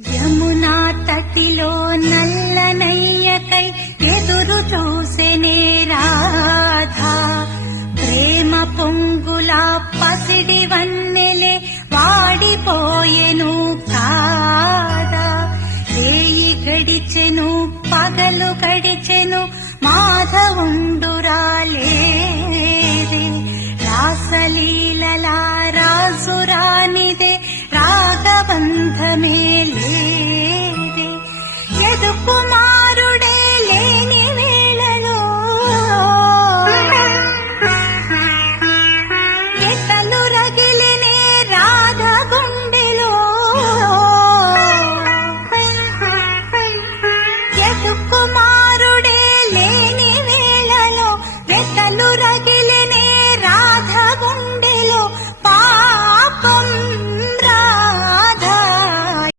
యమునా తటిలో నల్లనయ్యకై ఎదురు చూసెనే రాధా, ప్రేమ పొంగుల పసిడి వన్నెలే వాడిపోయెను కాదా. రేయి గడిచెను పగలు గడిచెను మాధవుండురాలేదే, రాసలీలలా రాసురానిదే రాగబంధమే